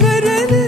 veren